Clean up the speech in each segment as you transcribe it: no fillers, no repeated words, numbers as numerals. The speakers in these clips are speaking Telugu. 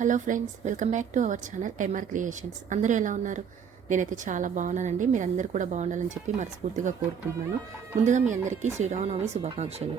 Hello friends, welcome back to our channel MR creations. అందరూ ఎలా ఉన్నారు? నేనైతే చాలా బాగున్నానండి. మీరందరూ కూడా బాగుండాలని చెప్పి మనస్ఫూర్తిగా కోరుకుంటున్నాను. ముందుగా మీ అందరికీ శ్రీరామనవమి శుభాకాంక్షలు.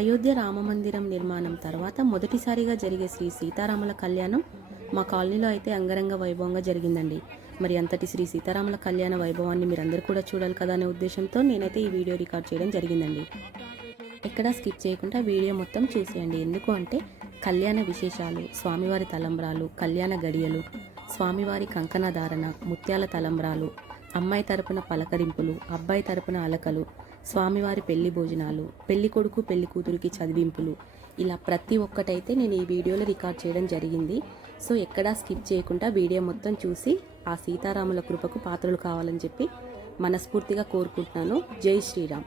అయోధ్య రామ మందిరం నిర్మాణం తర్వాత మొదటిసారిగా జరిగే శ్రీ సీతారాముల కళ్యాణం మా కాలనీలో అయితే అంగరంగ వైభవంగా జరిగిందండి. మరి అంతటి శ్రీ సీతారాముల కళ్యాణ వైభవాన్ని మీరందరూ కూడా చూడాలి కదా అనే ఉద్దేశంతో నేనైతే ఈ వీడియో రికార్డ్ చేయడం జరిగిందండి. ఎక్కడా స్కిప్ చేయకుండా వీడియో మొత్తం చూసేయండి. ఎందుకు అంటే కళ్యాణ విశేషాలు, స్వామివారి తలంబ్రాలు, కళ్యాణ గడియలు, స్వామివారి కంకణ ధారణ, ముత్యాల తలంబ్రాలు, అమ్మాయి తరపున పలకరింపులు, అబ్బాయి తరపున అలకలు, స్వామివారి పెళ్లి భోజనాలు, పెళ్లి కొడుకు పెళ్లి కూతురికి చదివింపులు, ఇలా ప్రతి ఒక్కటైతే నేను ఈ వీడియోలో రికార్డ్ చేయడం జరిగింది. సో ఎక్కడా స్కిప్ చేయకుండా వీడియో మొత్తం చూసి ఆ సీతారాముల కృపకు పాత్రలు కావాలని చెప్పి మనస్ఫూర్తిగా కోరుకుంటున్నాను. జై శ్రీరామ్.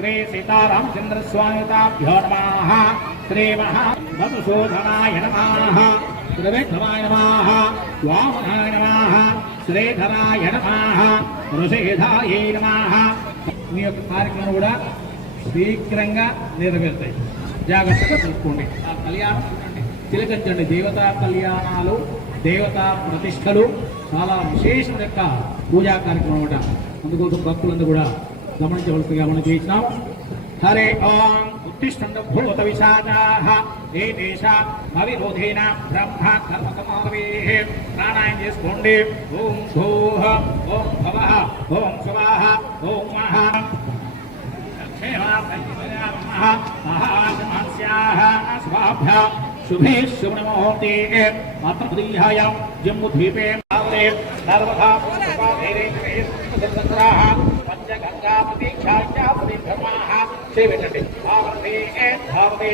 श्री सीतारामचंद्र स्वामिताभ्यो नमः. श्री महामधुसूदनाय नमः. त्रिविक्रमाय नमः. वामनाय नमः. श्रीधराय नमः. ऋषिधाय नमः. మీ యొక్క కార్యక్రమం కూడా శీఘ్రంగా నెరవేరుతాయి. జాగ్రత్తగా చూసుకోండి. ఆ కళ్యాణం చూడండి, తిలకించండి. దేవతా కళ్యాణాలు, దేవతా ప్రతిష్టలు చాలా విశేషం యొక్క పూజా కార్యక్రమం అనమాట. అందుకోసం భక్తులందరూ కూడా గమనించవలసిందిగా మనం చేసినాం. హరే ఓం ఉత్తిష్టంత భూత విశాచాః ఏతేషా అవిరోధేన బ్రహ్మ కర్మకమావే. ప్రాణాయం చేసుకోండి. ఓం భూః, ఓం భవః, ఓం స్వాహ, ఓం మహా శుభే శుభముహూర్తే మాతృదీహాయాం జంబుద్వీపే నర్మదా పంచగంగా ప్రతీక్షాయ ప్రతిధర్మాః సేవితండి. భావతే ధావతే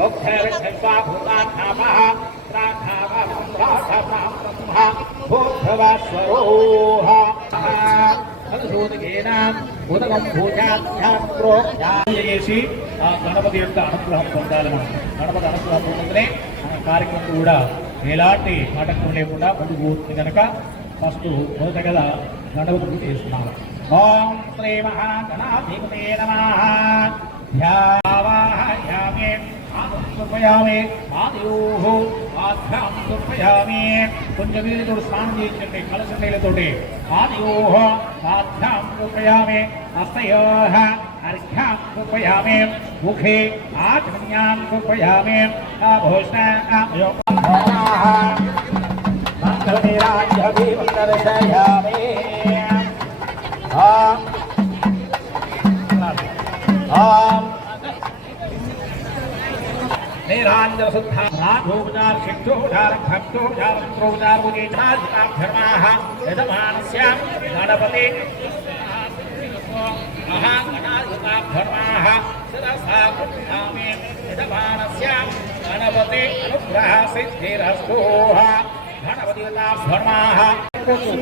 భక్తరక్షస్వాభూతానామః చేసి ఆ గణపతి యొక్క అనుగ్రహం పొందాలి. మనం గణపతి అనుగ్రహం పొందుతూనే మన కార్యక్రమం కూడా ఎలాంటి ఆటంకం లేకుండా ముందుకు పోతుంది కనుక ఫస్ట్ మొదట కదా గణపతి చేస్తున్నాము. ఓం శ్రీ మహాగణాధిపతే నమః. ధ్యావాహయామి సమర్పయామి. ఆదియోః ఆధ్యాం సమర్పయామి. కొంచెం నీళ్ళతో స్నానం చేయించండి, కలశ నీళ్ళతోటి. ఆదియోః ఆధ్యాం సమర్పయామి. హస్తయోః అర్ఘ్యాం సమర్పయామి. ముఖే ఆచమన్యాం సమర్పయామి. మంగళనిరాజ్యదీపదర్శయామి. निरांजन शुद्धा राघोपचार शिक्षोपचार भक्तोपचार मंत्रोपचार मुनीचार्यमाः यजमानस्य गणपति महागणाधिपतिर्माः शिरसा कुर्यामि. यजमानस्य गणपति अनुग्रह सिद्धिरस्तु. गणपतिर्माः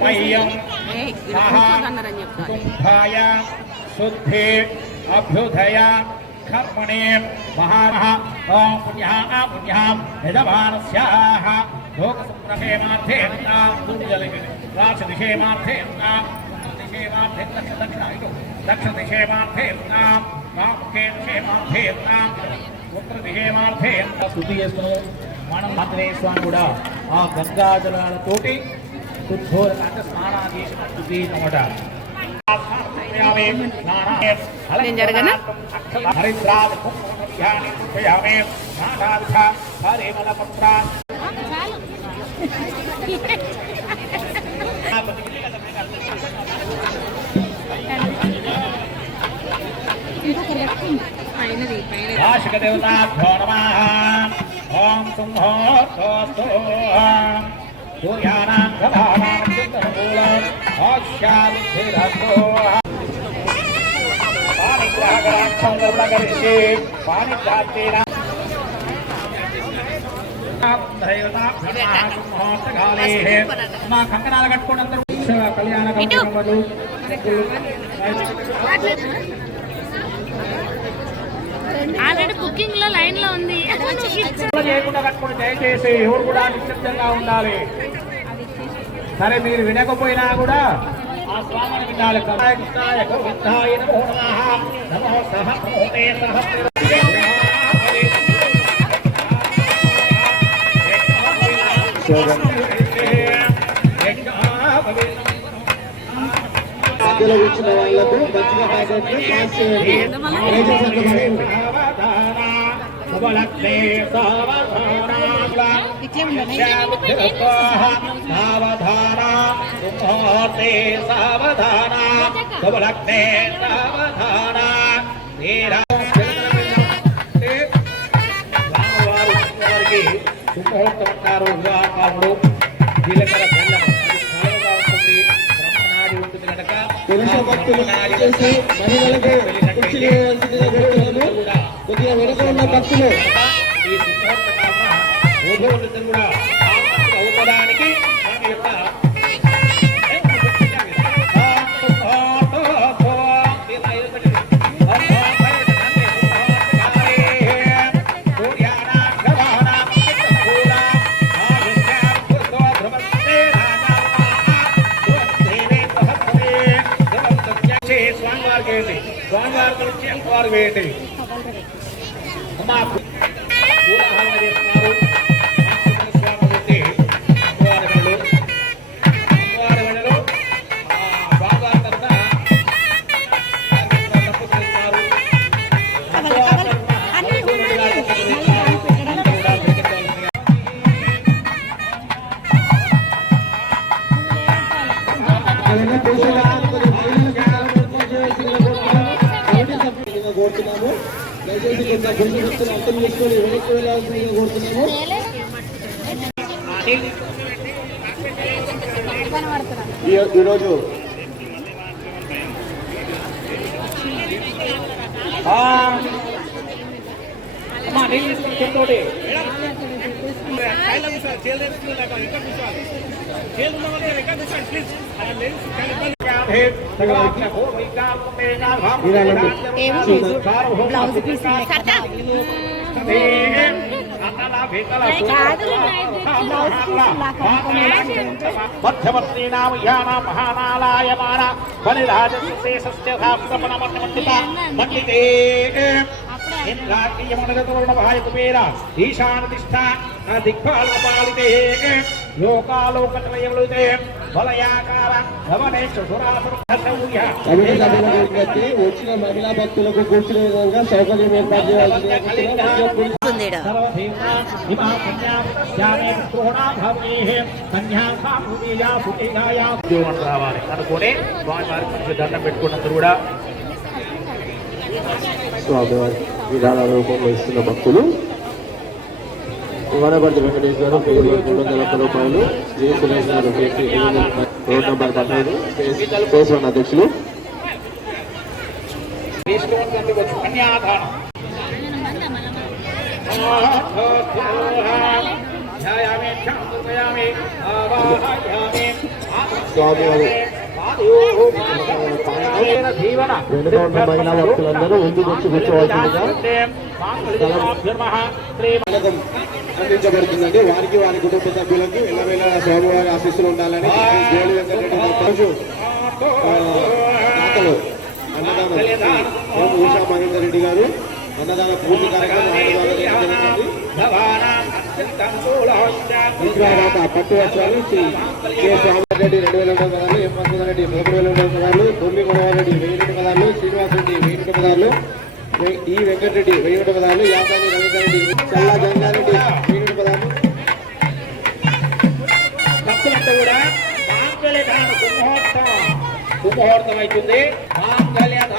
मह्यं महाकुम्भाय शुद्धि अभ्युदय कर्मणे महाः. ओं पुण्यः पुण्यः यजमानस्याः लोकसंग्रहेमार्थेन राजदिशेमार्थेन दक्षिणदिशेमार्थेन कामुखेमार्थेन उत्तरदिशेमार्थेन శుద్ధి చేసుకున్నాం. మనం ఆంజనేయ స్వామి కూడా ఆ గంగా జలాలతోటి శుద్ధోరకంగా స్నానాలు చేసిన శుద్ధి అన్నమాట. నేను జరగనా? దేవతాభ్యో నమః. ఓం సింహోస్తోస్తు सूर्यानां प्रभावानां चित्तनुकूलं ఆయుష్యాభిరస్తో పాణిగ్రహగణాక్షం గరుడగరిష్యే పాణిగ్రహేన మా కంకణాలు కట్టుకుని అందరూ కళ్యాణ ఆల్రెడీ బుకింగ్ లో లైన్ లో ఉంది చేయకుండా కట్టుకుని దయచేసి ఎవరు కూడా నిశ్శబ్దంగా ఉండాలి. సరే మీరు వినకపోయినా కూడా ఆ స్వామిని వినాలి. కృష్ణాయ గోవిందాయ నమో నమః నమో సహస్రమూర్తే మధ్యలో కూర్చున్న వాళ్ళకు మంచిగా కాబట్టి పాస్ చేయండి. సుముహూర్తం అంటారు. వివాహకాముడు జీలకర్ర బెల్లం చాలా ఉంటుంది. బ్రహ్మనాడి ఉంటుంది కనుక పురుష భక్తులు చేసి మహిళలకు కుర్చీలు వేయాల్సిందిగా కోరుతున్నాము. కొద్దిగా వెనుక ఉన్న భక్తులు ఈ సుముహూర్త కావున ఓధోళ్ళిద్దరు కూడా అవ్వడానికి మన యొక్క స్వామివారి నుంచి అమ్మవారు వేయండి. అమ్మా పూలాహరణ చేస్తున్నారు. స్వామి అమ్మవారి వెళ్ళలు స్వామివారి తరఫున తప్పు చేస్తున్నారు. కోరుతున్నాము. దయచేసి కొంత పురుష భక్తులు అర్థం చేసుకొని వెనక్కి వెళ్ళాల్సిందిగా కోరుతున్నాము. ఈరోజు మధ్యవర్తీనాం యానాం మహానాలాయమాన బలిరాజశేషస్య శాస్త్రపణమన్యమండిత మండితే ఇంద్రాగ్నియమనగతవర్ణభాయ కుబేర ఈశానతిష్ట దిక్పాలపాలితే లోకాలోకత్రయములుతే వలయాకార వచ్చిన మహిళా భక్తులకు కూర్చునే విధంగా సౌకర్యం ఏర్పాటు రావాలి అనుకుని స్వామివారి దండం పెట్టుకున్నందుకు కూడా స్వామివారి విధాన రూపంలో ఇస్తున్న భక్తులు వనపర్తి వెంకటేష్ గారు 350 రూపాయలు, జి సురేష్ గారు రోడ్ నెంబర్ 15 ఫేజ్ 1 అధ్యక్షులు. స్వామివారి వెనుక ఉన్న మహిళా భక్తులందరూ ముందుకు వచ్చి కూర్చోవలసిందిగా అందించబడుతుందండి. వారికి వారి కుటుంబ సభ్యులకు ఎల్లవేళ స్వామివారి ఆశీస్సులు ఉండాలని జోలి వెంకటరెడ్డి అన్నదానం ఉషా మహేందర్ రెడ్డి గారు అన్నదాన పూర్తి కార్యక్రమం విగ్రహరాత పట్టు వస్త్రాలు కె స్వామిరెడ్డి 2,200 పదాలు, ఎం వసంతరెడ్డి 3,200 పదాలు, తొమ్మి మనోహరెడ్డి 1,000 పదాలు, శ్రీనివాసరెడ్డి 1,000 పదాలు, ఈ వెంకటరెడ్డి 1,000 పదాలు, యాసాని రవీంద్రరెడ్డి, చల్లా జంగారెడ్డి 1,000 పదాలు. భక్తులంతా కూడా మాంగళ్యదాన సుముహూర్తం అవుతుంది. మాంగళ్యదాన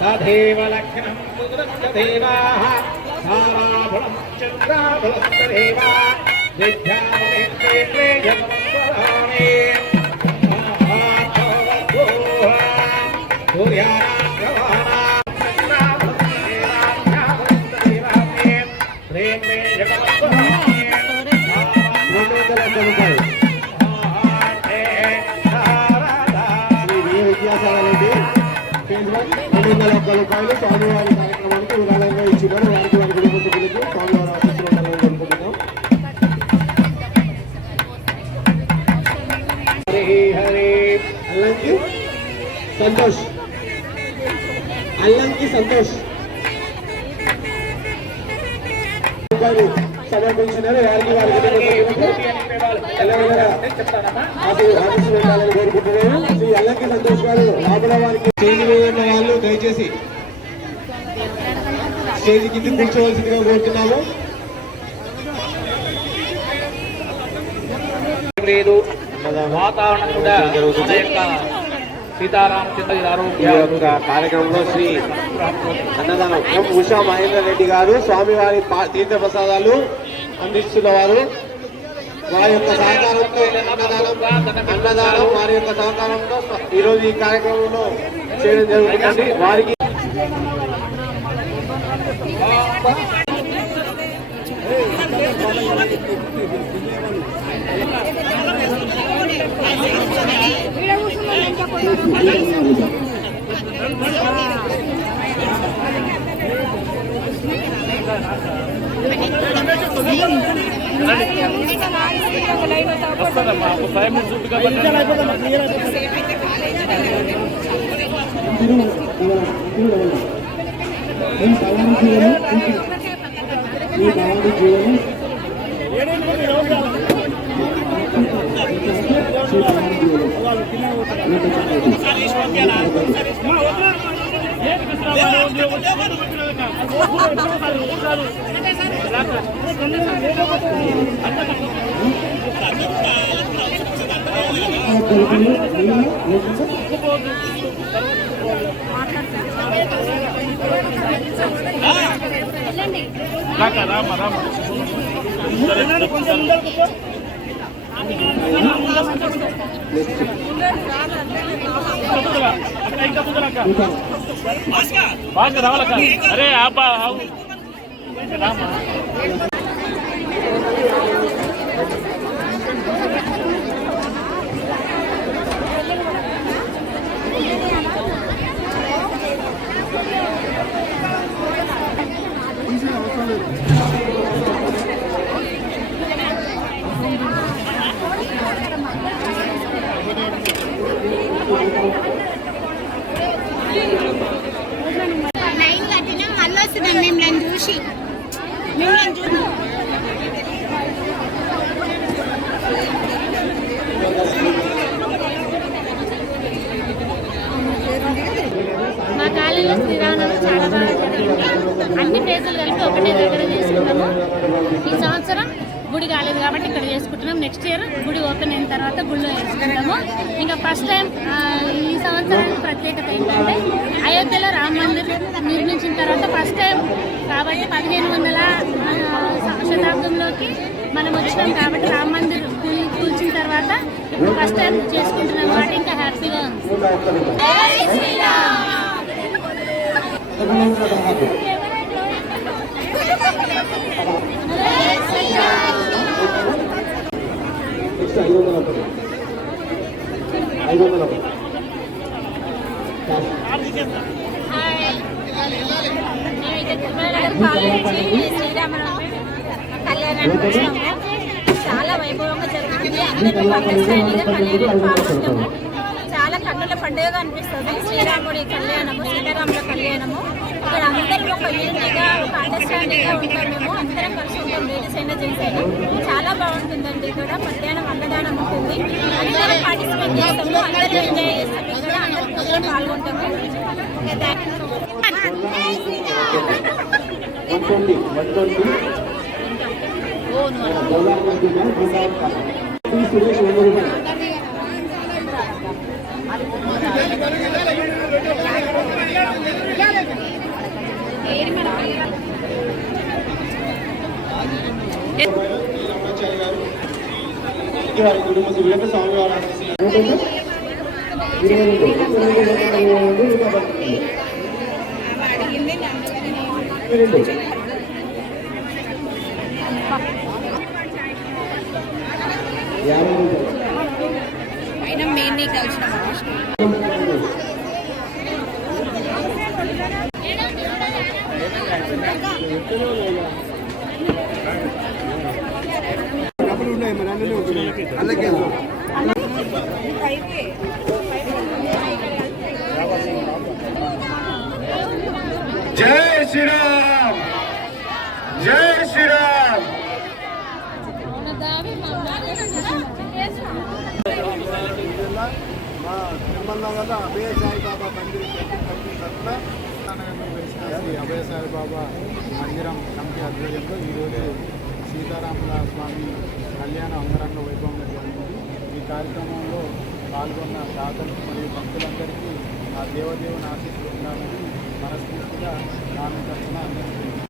తదేవ లక్షణం దేవాః తారాబలం చంద్రాబలం తదేవ విద్యామేత్రే జగమంతరామే సూర్యానాం గ్రహాణాం చంద్రాబలం తదేవ ప్రేమే జగమంతరామే రూపాయలు స్వామివారి కార్యక్రమానికి విరాళంగా ఇచ్చినారు. వారికి వారి కుటుంబ సభ్యులకు స్వామివారి ఆశీస్సులు ఉండాలని కోరుకుంటున్నాం. అల్లంకి సంతోష్, అల్లంకి సంతోష్ రూపాయలు సమర్పించినారు. వారికి వారి కుటుంబ ఆశీస్సులు ఉండాలని కోరుకుంటున్నాము. శ్రీ అల్లంకి సంతోష్ గారు రాబుల వారికి చేయి వేయన్న వాళ్ళు దయచేసి స్టేజ్ కింద కూర్చోవలసిందిగా కోరుతున్నాము. లేదు వాతావరణం కూడా మన యొక్క సీతారామచంద్ర ఈ యొక్క కార్యక్రమంలో శ్రీ అన్నదానం ఎం ఉషా మహేందర్ రెడ్డి గారు స్వామివారి తీర్థ ప్రసాదాలు అందిస్తున్నవారు. వారి యొక్క సహకారంతో అన్నదానం వారి యొక్క సహకారంతో ఈరోజు ఈ కార్యక్రమంలో చేయడం జరుగుతుంది. వారికి అరే అబ్బా లైన్ కట్టినా మళ్ళీ వస్తున్నాం మిమ్మల్ని చూసి మా కాలేజీలో శ్రీరామనవమి చాలా బాగా జరిగింది. అన్ని ప్లేసులు కలిపి ఒకటే దగ్గర చేసుకున్నాము. ఈ సంవత్సరం గుడి కాలేదు కాబట్టి ఇక్కడ చేసుకుంటున్నాం. నెక్స్ట్ ఇయర్ గుడి ఓపెన్ అయిన తర్వాత గుడిలో చేసుకుంటాము. ఇంకా ఫస్ట్ టైం ఈ సంవత్సరానికి ప్రత్యేకత ఏంటంటే అయోధ్యలో రామ మందిర్ నిర్మించిన తర్వాత ఫస్ట్ టైం కాబట్టి 1500 శతాబ్దంలోకి మనం వచ్చినాం కాబట్టి రామ మందిర్ కూల్చిన తర్వాత ఇప్పుడు ఫస్ట్ టైం చేసుకుంటున్నాం కాబట్టి ఇంకా హ్యాపీగా ఉంది. 510. 510. శ్రీరామనవమి కళ్యాణానికి వచ్చాము. చాలా వైభవంగా జరుగుతుంది. అందరూ భక్తిశ్రేణిగా కళ్యాణం పాల్గొంటాము. చాలా కన్నుల పండుగగా అనిపిస్తుంది. శ్రీరాముడి కళ్యాణము, సీతారాముల కళ్యాణము. ఇక్కడ అందరం ఒక యూనిటీగా, ఒక అండర్స్టాండింగ్గా ఉంటాం. మేము అందరం కలిసి ఉంటాం, లేడీస్ అయినా జెంట్స్ అయినా. చాలా బాగుంటుందండి. ఇక్కడ మధ్యాహ్నం అన్నదానం ఉంటుంది. అందరం పార్టిసిపేట్ చేస్తాము, అందరూ ఎంజాయ్ చేస్తాము. ఇక్కడ అందరూ పూజలో పాల్గొంటాము. కుటుంబ స్వామివారు 50 అయినా మెయిన్ కలిసిన జై శ్రీరామ్, జై శ్రీరామ్. మా నిర్మల్ వల్ల అభయ సాయిబాబా మందిరం కమిటీ తరఫున శ్రీ అభయ సాయిబాబా మందిరం కమిటీ ఆధ్వర్యంలో ఈరోజు సీతారాముల స్వామి కళ్యాణం అంగరంగ వైభవంగా జరిగింది. ఈ కార్యక్రమంలో పాల్గొన్న దాతలకు మరియు భక్తులందరికీ ఆ దేవదేవుని ఆశీస్సులు ఉండాలని మనస్ఫూర్తిగా ఆమె తరఫున అందరికీ